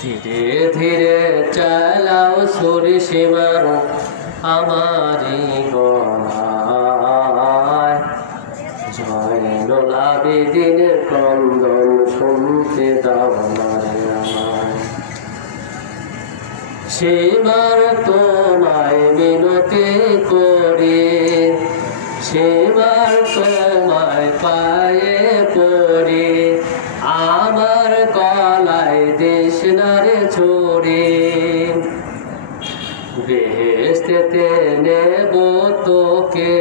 ধীরে ধীরে চালাও সুরি সীমার আমারি গলায়, জয়নুল আবেদিনের ক্রন্দন শুনতে দাও আমায়। সেবার তোমায় মিনতি করি, সেবার তোমায় পায়ে পড়ি, আমার গলায় দেশ নারে ছড়ি। বেহেশতেতে নেব তোকে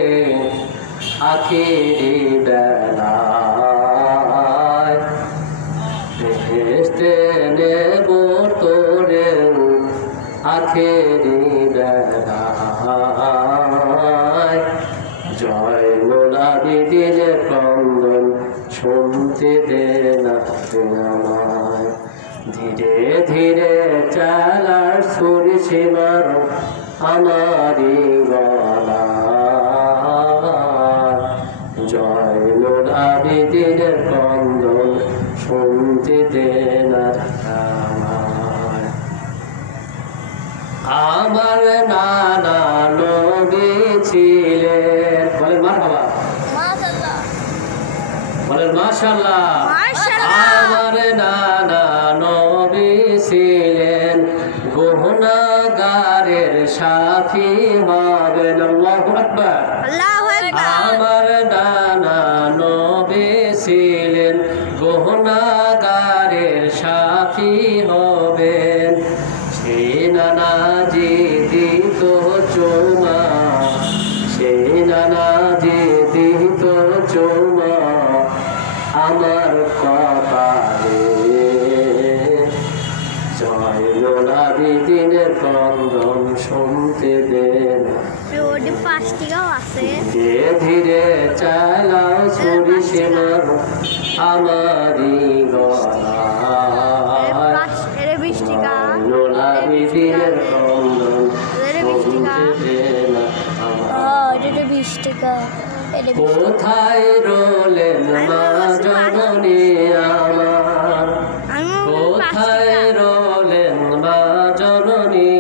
আখিরি বেলায়, বেহেশতে নেব তোরে আখিরি বেলায়। জয়নুল আবেদিনের ক্রন্দন শুনতে দে না আমায়। ধীরে ধীরে চালার সুরি সীমার আমারি গলায়, জয়নুল আবেদিনের ক্রন্দন শুনতে দে না আমায়। আমার নানা নবী ছিলেন, বলেন মারহাবা, বলেন মাশাআল্লাহ। আমার নানা নবী ছিলেন গুনাহগারের শাফি হবেন, আল্লাহু আকবার। আমার নানা নবী ছিলেন গুনাহগারের শাফি হবেন। সেই নানাজি দিত চুমা, সেই নানাজি দিত চুমা আমার কপালে। জয়নুল আবেদিনের ক্রন্দন শুনতে দে না, ধীরে ধীরে চালাও সুরি সীমার আমারি গলায়, জয়নুল আবেদিনের ক্রন্দন শুনতে দে না আমায়। কোথায় রোলেন মা জননী আমার, কোথায় রোলেন মা জননী,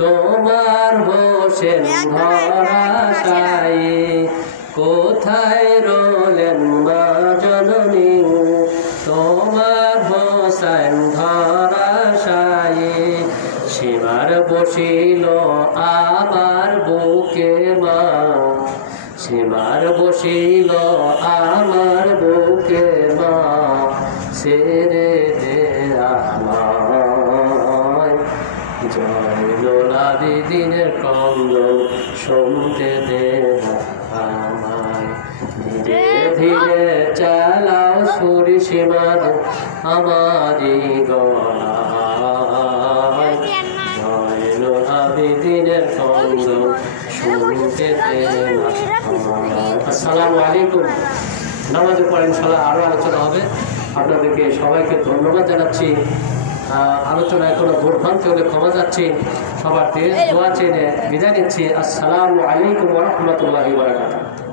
তোমার হোসেন ধরাশায়ী। কোথায় রোলেন মা জননী, তোমার হোসেন ধরাশায়ী। সীমার বসিল আমার বুকে মা, সীমার বসিল আমার বুকে মা, ছেড়ে দে আমায়। জয়নুল আবেদিনের ক্রন্দন শুনতে দে না আমায়। ধীরে ধীরে চালাও সুরি সীমার আমারি গলায়, জয়নুল আবেদিনের ক্রন্দন শুনতে দে না। আসসালামু আলাইকুম। নামাজের পর ইনশাআল্লাহ আরও আলোচনা হবে। আপনাদেরকে সবাইকে ধন্যবাদ জানাচ্ছি। আলোচনায় কোনো ভুলভ্রান্তি হলে ক্ষমা যাচ্ছি। সবার দোয়া চেয়ে বিদায় নিচ্ছি। আসসালামু আলাইকুম ওয়া রাহমাতুল্লাহি ওয়া বারাকাতুহু।